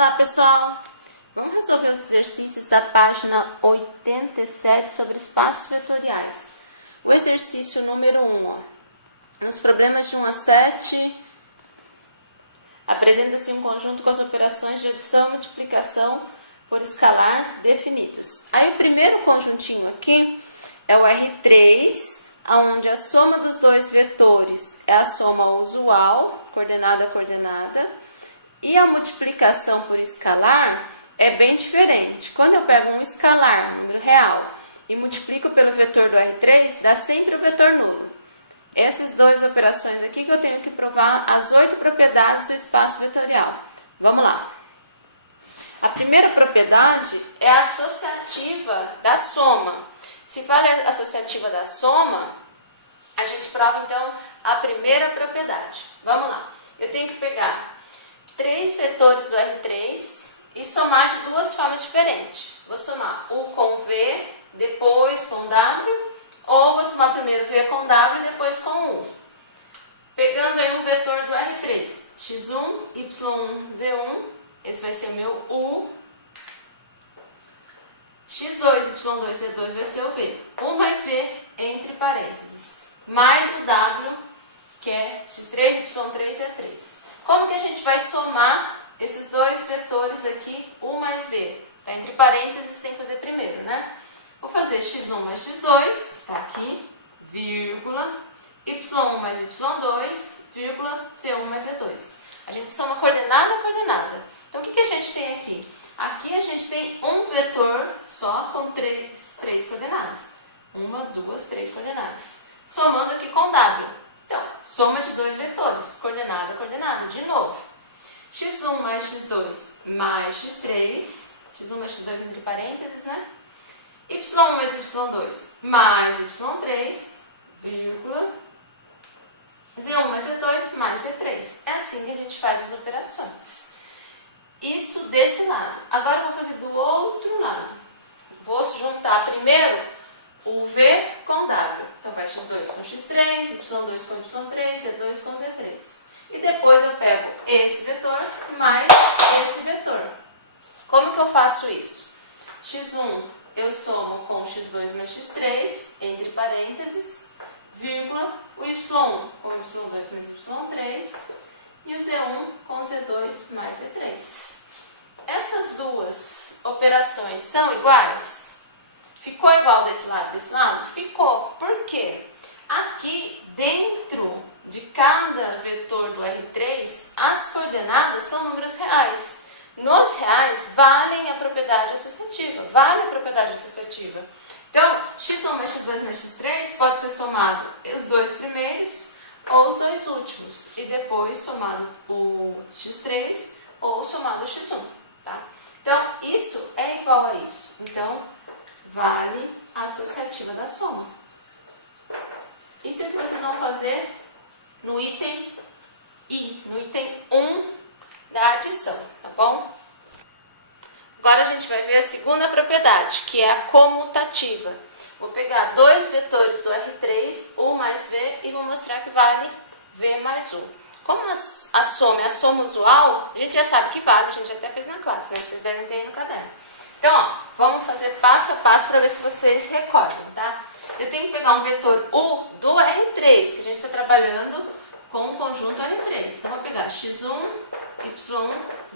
Olá pessoal, vamos resolver os exercícios da página 87 sobre espaços vetoriais. O exercício número 1, nos problemas de 1 a 7, apresenta-se um conjunto com as operações de adição e multiplicação por escalar definidos. Aí o primeiro conjuntinho aqui é o R3, onde a soma dos dois vetores é a soma usual, coordenada a coordenada, e a multiplicação por escalar é bem diferente. Quando eu pego um escalar, um número real, e multiplico pelo vetor do R3, dá sempre o vetor nulo. Essas duas operações aqui que eu tenho que provar as 8 propriedades do espaço vetorial. Vamos lá. A primeira propriedade é a associativa da soma. Se vale a associativa da soma, a gente prova então a primeira propriedade. Vamos lá. Eu tenho que pegar 3 vetores do R3 e somar de duas formas diferentes. Vou somar U com V, depois com W, ou vou somar primeiro V com W e depois com U. Pegando aí um vetor do R3, x1, y1, z1, esse vai ser o meu U. x2, y2, z2 vai ser o V. U mais V entre parênteses, mais o W, que é x3, y3, z3. Como que a gente vai somar esses dois vetores aqui, U mais V? Está entre parênteses, tem que fazer primeiro, né? Vou fazer x1 mais x2, está aqui, vírgula, y1 mais y2, vírgula, z1 mais z2. A gente soma coordenada a coordenada. Então, o que a gente tem aqui? Aqui a gente tem um vetor só com três coordenadas. 1, 2, 3 coordenadas. Somando aqui com W. Então, soma de dois vetores, coordenada a coordenada, de novo. x1 mais x2 mais x3, x1 mais x2 entre parênteses, né? y1 mais y2 mais y3, vírgula, z1 mais z2 mais z3. É assim que a gente faz as operações. Isso desse lado. Agora eu vou fazer do outro lado. Vou juntar primeiro o V com W. Então vai x2 com x3, y2 com y3, z2 com z3. E depois eu pego esse vetor mais esse vetor. Como que eu faço isso? x1 eu somo com x2 mais x3, entre parênteses, vírgula, o y1 com y2 mais y3 e o z1 com z2 mais z3. Essas duas operações são iguais? Ficou igual desse lado? Ficou. Por quê? Aqui dentro de cada vetor do R3, as coordenadas são números reais. Nos reais, valem a propriedade associativa. Vale a propriedade associativa. Então, x1 mais x2 mais x3 pode ser somado os dois primeiros ou os dois últimos. E depois somado o x3 ou somado o x1. Tá? Então, isso é igual a isso. Então, vale a associativa da soma. Isso é o que vocês vão fazer no item I, no item 1 da adição, tá bom? Agora a gente vai ver a segunda propriedade, que é a comutativa. Vou pegar dois vetores do R3, U mais V, e vou mostrar que vale V mais U. Como a soma é a soma usual, a gente já sabe que vale, a gente até fez na classe, né? Vocês devem ter aí no caderno. Então, ó, vamos fazer passo a passo para ver se vocês recordam, tá? Eu tenho que pegar um vetor U do R3, que a gente está trabalhando com o conjunto R3. Então, vou pegar x1, y1,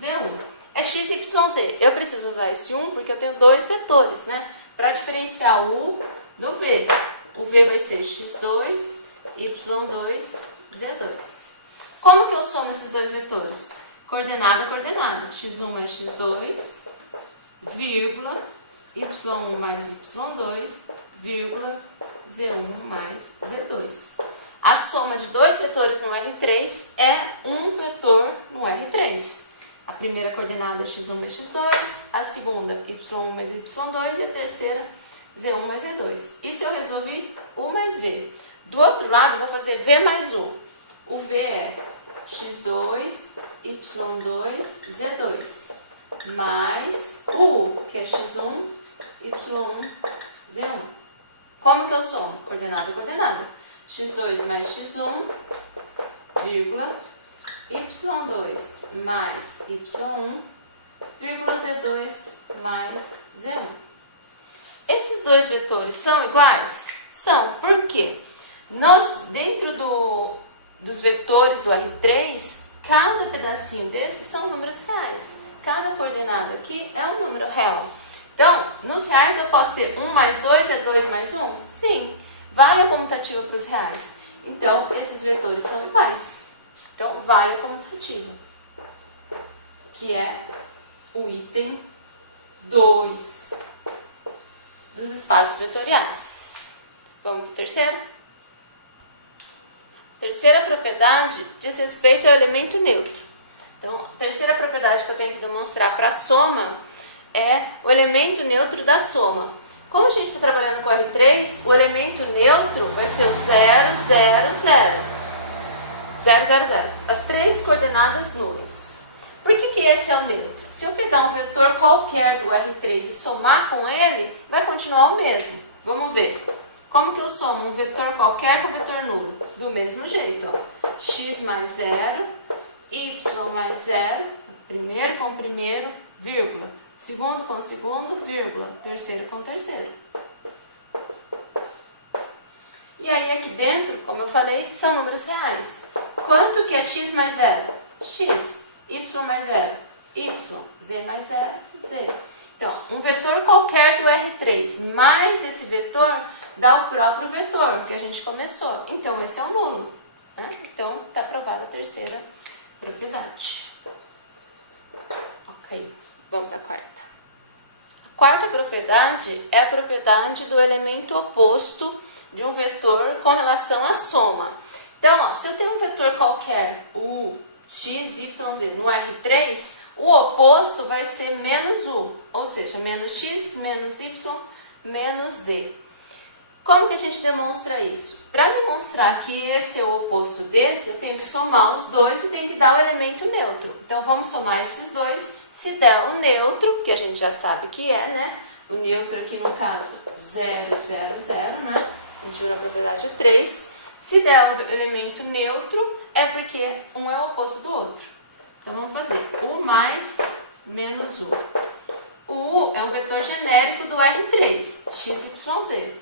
z1. É x, y, z. Eu preciso usar esse 1 porque eu tenho dois vetores, né? Para diferenciar o U do V. O V vai ser x2, y2, z2. Como que eu somo esses dois vetores? Coordenada a coordenada. x1 mais x2, vírgula, y1 mais y2, vírgula, z1 mais z2. A soma de dois vetores no R3 é um vetor no R3. A primeira coordenada é x1 mais x2, a segunda y1 mais y2 e a terceira z1 mais z2. Isso eu resolvi U mais V. Do outro lado, vou fazer V mais U. O V é x2, y2, z2. Mais o U, que é x1, y1, z1. Como que eu somo? Coordenada a coordenada. x2 mais x1, vírgula, y2 mais y1, vírgula Z2 mais Z1. Esses dois vetores são iguais? São. Por quê? Dentro dos vetores do R3, cada pedacinho desses são números reais. Cada coordenada aqui é um número real. Então, nos reais eu posso ter 1 mais 2 é 2 mais 1? Sim. Vale a comutativa para os reais. Então, esses vetores são iguais. Então, vale a comutativa, que é o item 2 dos espaços vetoriais. Vamos para o terceiro? Terceira propriedade diz respeito ao elemento neutro. Então, a terceira propriedade que eu tenho que demonstrar para a soma é o elemento neutro da soma. Como a gente está trabalhando com R3, o elemento neutro vai ser o 0, 0, 0. 0, 0, 0. As três coordenadas nulas. Por que esse é o neutro? Se eu pegar um vetor qualquer do R3 e somar com ele, vai continuar o mesmo. Vamos ver. Como que eu somo um vetor qualquer com um vetor nulo? Do mesmo jeito. Ó. X mais 0, y mais 0, primeiro com primeiro, vírgula. Segundo com segundo, vírgula. Terceiro com terceiro. E aí aqui dentro, como eu falei, são números reais. Quanto que é x mais 0? X. Y mais 0? Y. Z mais 0? Z. Então, um vetor qualquer do R3 mais esse vetor dá o próprio vetor que a gente começou. Então, esse é o nulo. Né? Então, está aprovada a terceira propriedade. Ok, vamos para a quarta. A quarta propriedade é a propriedade do elemento oposto de um vetor com relação à soma. Então, ó, se eu tenho um vetor qualquer, u, x, y, z, no R3, o oposto vai ser menos u, ou seja, menos x, menos y, menos z. Como que a gente demonstra isso? Para demonstrar que esse é o oposto desse, eu tenho que somar os dois e tenho que dar o elemento neutro. Então, vamos somar esses dois. Se der o neutro, que a gente já sabe que é, né? O neutro aqui no caso, 0, 0, 0, né? A gente viu na propriedade 3. Se der o elemento neutro, é porque um é o oposto do outro. Então, vamos fazer u mais menos u. O u é um vetor genérico do R3, x, y, z.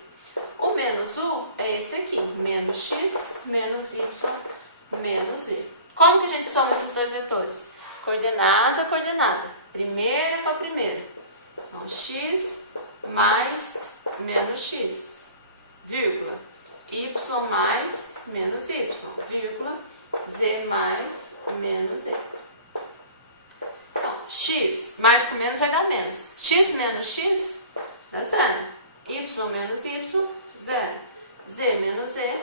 O menos u é esse aqui, menos x, menos y, menos z. Como que a gente soma esses dois vetores? Coordenada, coordenada. Primeira com a primeira. Então, x mais menos x, vírgula. Y mais menos y, vírgula. Z mais menos z. Então, x mais com menos vai dar menos. X menos x dá zero. Y menos y, zero. Z menos z,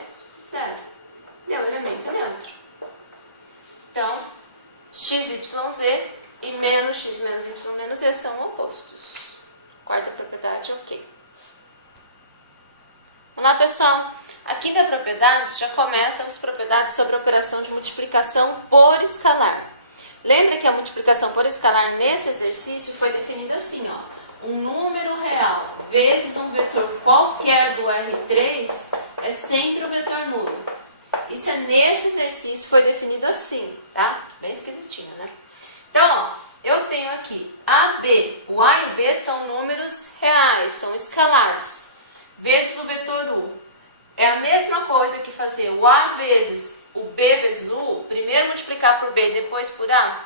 zero. Deu elemento neutro. Então, x, y, z e menos x, menos y, menos z são opostos. Quarta propriedade, ok. Vamos lá, pessoal. Aqui da propriedade já começam as propriedades sobre a operação de multiplicação por escalar. Lembra que a multiplicação por escalar nesse exercício foi definida assim, ó. Um número real vezes um vetor qualquer do R3 é sempre o vetor nulo. Isso é nesse exercício, foi definido assim, tá? Bem esquisitinho, né? Então, ó, eu tenho aqui AB. O A e o B são números reais, são escalares. Vezes o vetor U. É a mesma coisa que fazer o A vezes o B vezes o U. Primeiro multiplicar por B, depois por A.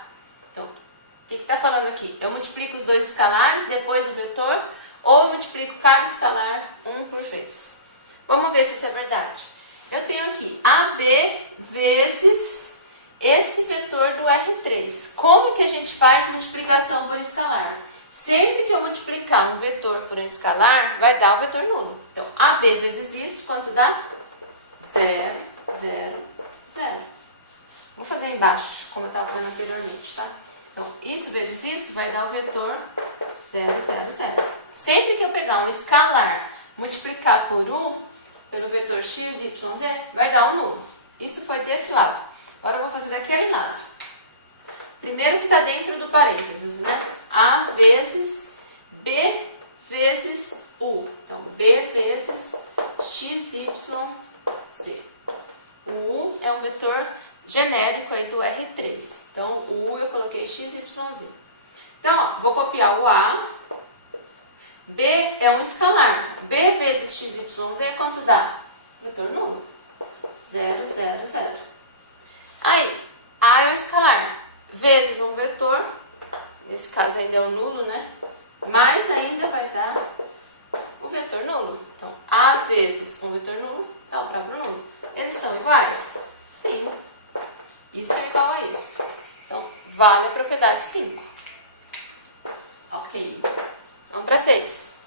Então, o que está falando aqui? Eu multiplico os dois escalares, depois o vetor, ou eu multiplico cada escalar um por vez. Vamos ver se isso é verdade. Eu tenho aqui AB vezes esse vetor do R3. Como que a gente faz multiplicação por escalar? Sempre que eu multiplicar um vetor por um escalar, vai dar o vetor nulo. Então, AB vezes isso, quanto dá? 0, 0, 0. Vou fazer embaixo, como eu estava fazendo anteriormente, tá? Então, isso vezes isso vai dar o vetor 0, 0, 0. Sempre que eu pegar um escalar, multiplicar por 1, pelo vetor x, y, z, vai dar um nulo. Isso foi desse lado. Agora eu vou fazer daquele lado. Primeiro que está dentro do parênteses, né? A vezes B vezes U. Então, B vezes x, y, z. O U é um vetor genérico aí do R3. Então, o U eu coloquei x, y, z. Então, ó, vou copiar o A. B é um escalar. B vezes x, y, z, quanto dá? Vetor nulo. 0, 0, 0. Aí, A é um escalar. Vezes um vetor. Nesse caso ainda é o nulo, né? Mais ainda vai dar o vetor nulo. Então, A vezes um vetor nulo dá o próprio nulo. Eles são iguais? Sim. Isso é igual a isso. Então, vale a propriedade 5. Ok. Vamos para 6.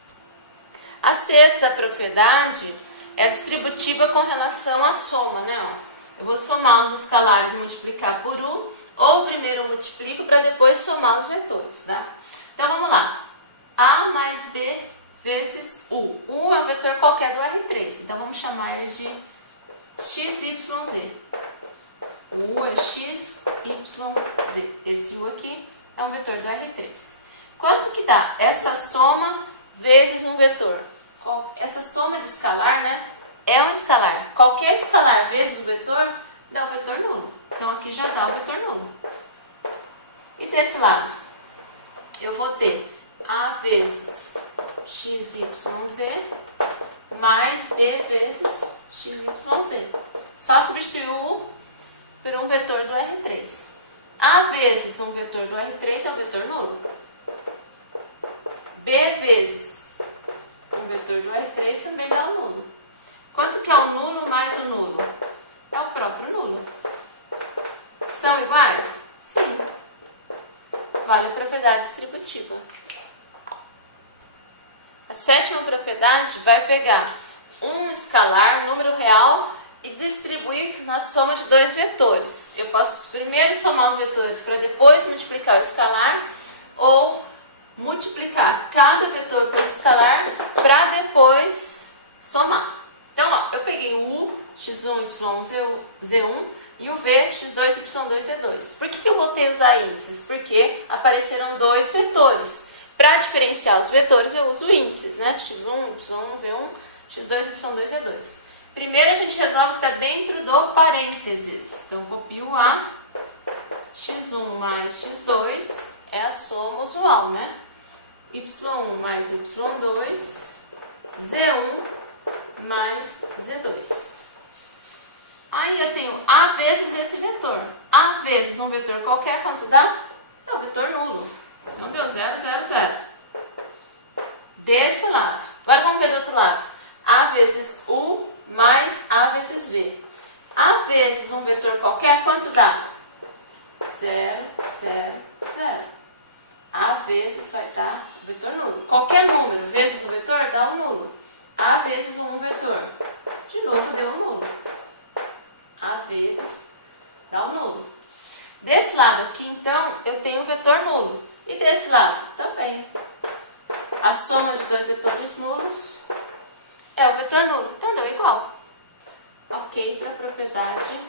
A sexta propriedade é a distributiva com relação à soma, né? Ó, eu vou somar os escalares e multiplicar por U, ou primeiro eu multiplico para depois somar os vetores, tá? Então, vamos lá. A mais B vezes U. U é um vetor qualquer do R3, então vamos chamar ele de XYZ. U é XYZ. Esse U aqui é um vetor do R3. Quanto que dá? Essa soma vezes um vetor. Essa soma de escalar, né? É um escalar. Qualquer escalar vezes o vetor dá o vetor nulo. Então, aqui já dá o vetor nulo. E desse lado, eu vou ter A vezes XYZ mais B vezes XYZ. Só substituir o U por um vetor do R3. A vezes um vetor do R3 é o vetor nulo. B vezes um vetor do R3 também dá o nulo. Quanto que é o nulo mais o nulo? É o próprio nulo. São iguais? Sim. Vale a propriedade distributiva. A sétima propriedade vai pegar um escalar, um número real, e distribuir na soma de dois vetores. Eu posso primeiro somar os vetores para depois multiplicar o escalar, ou multiplicar cada vetor por escalar para depois somar. Então, ó, eu peguei o U, x1, y, z1 e o v, x2, y2, z2. Por que eu voltei a usar índices? Porque apareceram dois vetores. Para diferenciar os vetores, eu uso índices, né? x1, y1, z1, x2, y2, z2. Primeiro, a gente resolve o que está dentro do parênteses. Então, copio o A, x1 mais x2 é a soma usual, né? y1 mais y2, z1 mais z2. Aí eu tenho A vezes esse vetor. A vezes um vetor qualquer, quanto dá? É o vetor nulo. Então, deu 0, 0, 0. Desse lado. Agora vamos ver do outro lado. A vezes U mais A vezes V. A vezes um vetor qualquer, quanto dá? 0, 0, 0. A vezes vai dar o vetor nulo. Qualquer número vezes o vetor dá um nulo. A vezes um vetor. De novo deu um nulo. A vezes dá um nulo. Desse lado aqui, então, eu tenho um vetor nulo. E desse lado também. A soma de dois vetores nulos é o vetor nulo. Então, deu igual. Ok para a propriedade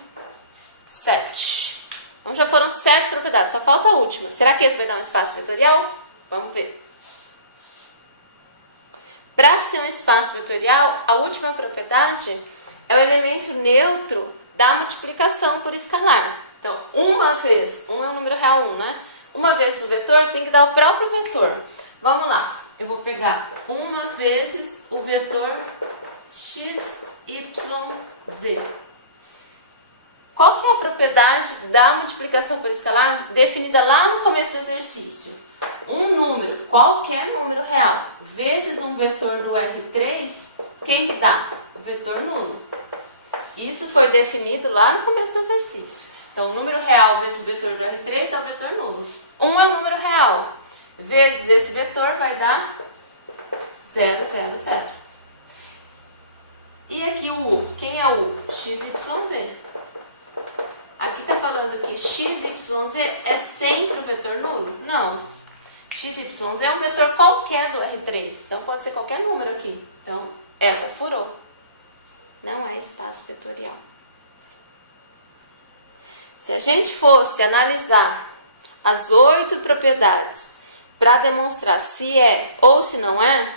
7. Então, já foram 7 propriedades. Só falta a última. Será que esse vai dar um espaço vetorial? Vamos ver. Para ser um espaço vetorial, a última propriedade é o elemento neutro da multiplicação por escalar. Então, uma vez, 1 é o número real 1, né? Uma vez o vetor tem que dar o próprio vetor. Vamos lá. Eu vou pegar uma vezes o vetor x, y, z. Qual que é a propriedade da multiplicação por escalar definida lá no começo do exercício? Um número, qualquer número real, vezes um vetor do R3, quem que dá? O vetor nulo. Isso foi definido lá no começo do exercício. Então, o número real vezes o vetor do R3 dá o vetor nulo. 1 é o número real, vezes esse vetor vai dar 0, 0, 0. E aqui o U, quem é o U? X, Y, Z. Aqui está falando que x, y, z é sempre o vetor nulo? Não. X, y, z é um vetor qualquer do R3. Então, pode ser qualquer número aqui. Então, essa furou. Não é espaço vetorial. Se a gente fosse analisar as 8 propriedades para demonstrar se é ou se não é,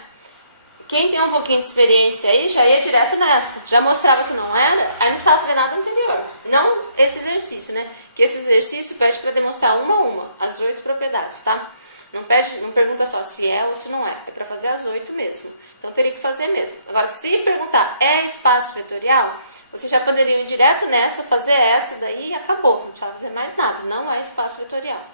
quem tem um pouquinho de experiência aí já ia direto nessa. Já mostrava que não era, aí não precisava fazer nada anterior. Não esse exercício, né? Que esse exercício pede para demonstrar uma a uma, as 8 propriedades, tá? Não pergunta só se é ou se não é. É para fazer as 8 mesmo. Então teria que fazer mesmo. Agora, se perguntar é espaço vetorial, vocês já poderiam ir direto nessa, fazer essa daí e acabou. Não precisa fazer mais nada. Não é espaço vetorial.